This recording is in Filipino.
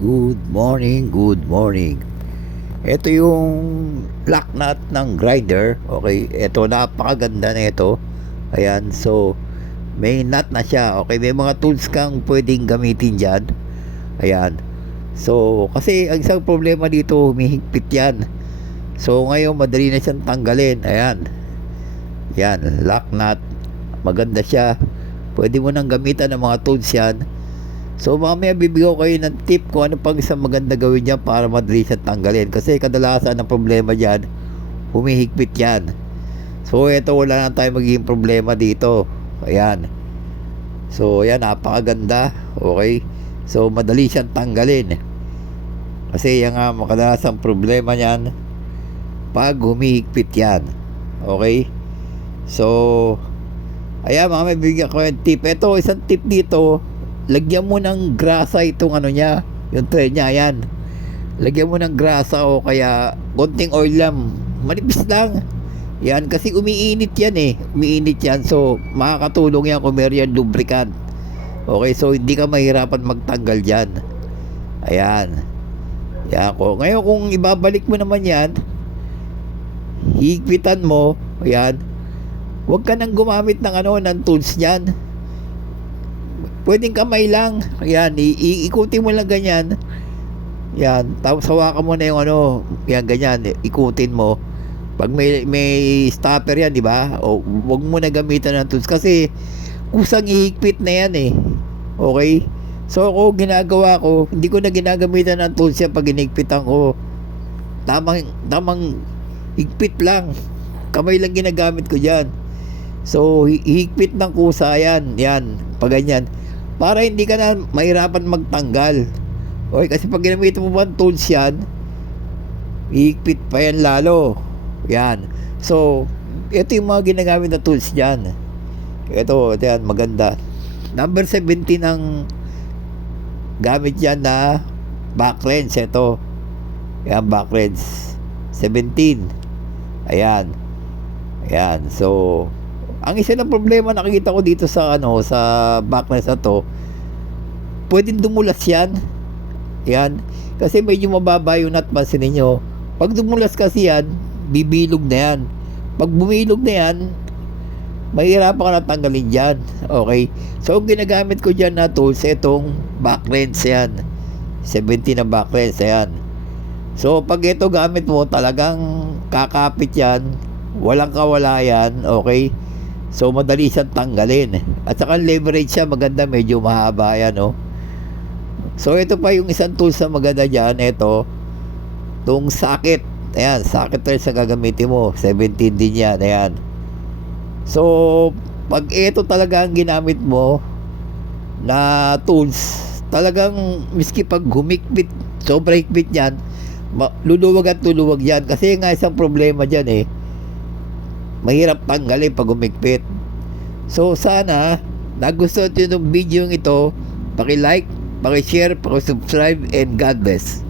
Good morning, good morning. Ito yung lock nut ng grinder. Okay, ito napakaganda na ito. Ayan, so may nut na siya. Okay, may mga tools kang pwedeng gamitin dyan. Ayan. So, kasi ang isang problema dito, humihigpit yan. So, ngayon madali na siyang tanggalin. Ayan. Yan, lock nut. Maganda siya. Pwede mo nang gamitan ng mga tools yan. So mamaya bibigyan ko kayo ng tip kung ano pang isang maganda gawin dyan para madali siyang tanggalin. Kasi kadalasan ang problema dyan, humihigpit yan. So ito, wala na tayo magiging problema dito. Ayan. So ayan, napakaganda. Okay. So madali siyang tanggalin. Kasi yan nga, kadalasan problema niyan pag humihigpit yan. Okay. So ayan, mamaya bibigyan ko yung tip. Ito, isang tip dito, lagyan mo ng grasa itong ano niya, yung tray niya. Ayan, lagyan mo ng grasa o kaya konting oil lang, manipis lang. Yan, kasi umiinit yan eh, umiinit yan. So makakatulong yan kung meron yan lubricant. Okay, so hindi ka mahirapan magtanggal dyan. Ayan, yan ko. Ngayon kung ibabalik mo naman yan, higpitan mo. Ayan, huwag ka nang gumamit ng ng tools niyan. Pwedeng kamay lang. Ayan, ikutin mo lang ganyan. Yan, tapos hawakan mo na yung yan ganyan, ikutin mo. Pag may stopper yan, di ba? O wag mo na gamitan ng tools kasi kusang ihigpit na yan eh. Okay? So ako, ginagawa ko, hindi ko na ginagamitan ng tools yan pag hinigpitan ko. Tamang higpit lang. Kamay lang ginagamit ko diyan. So higpit ng kusa yan. Yan, pag ganyan, para hindi ka na mahirapan magtanggal. Okay, kasi pag ginamitan mo ba ang tools yan, hihigpit pa yan lalo. Yan. So, ito yung mga ginagamit na tools dyan. Ito yan, maganda. Number 17 ang gamit yan na back wrench. Ito. Yan, back wrench. 17. Ayan. Ayan. So, ang isa ng problema nakikita ko dito sa sa backless na to, pwedeng dumulas yan. Yan. Kasi medyo mababa yung nut, pansin niyo. Pag dumulas kasi yan, bibilog na yan. Pag bumilog na yan, mahirapan ka na tanggalin dyan. Okay. So ang ginagamit ko dyan na tools, itong backless yan. 17 na backless. Ayan. So pag ito gamit mo, talagang kakapit yan. Walang kawala yan. Okay. So madali siyang tanggalin. At saka leverage siya, maganda, medyo mahaba yan, no. So ito pa yung isang tools na maganda diyan, ito, tong socket. Ayan, socket wrench na gagamitin mo. 17 din yan. Ayan. So pag ito talaga ang ginamit mo na tools, talagang miski pag humikbit, sobrang hikbit yan, luluwag at luluwag yan. Kasi nga isang problema dyan eh, mahirap tanggalin pag umigpit. So sana nagustuhan nyo ng video ito. Paki-like, paki-share, paki-subscribe, and God bless.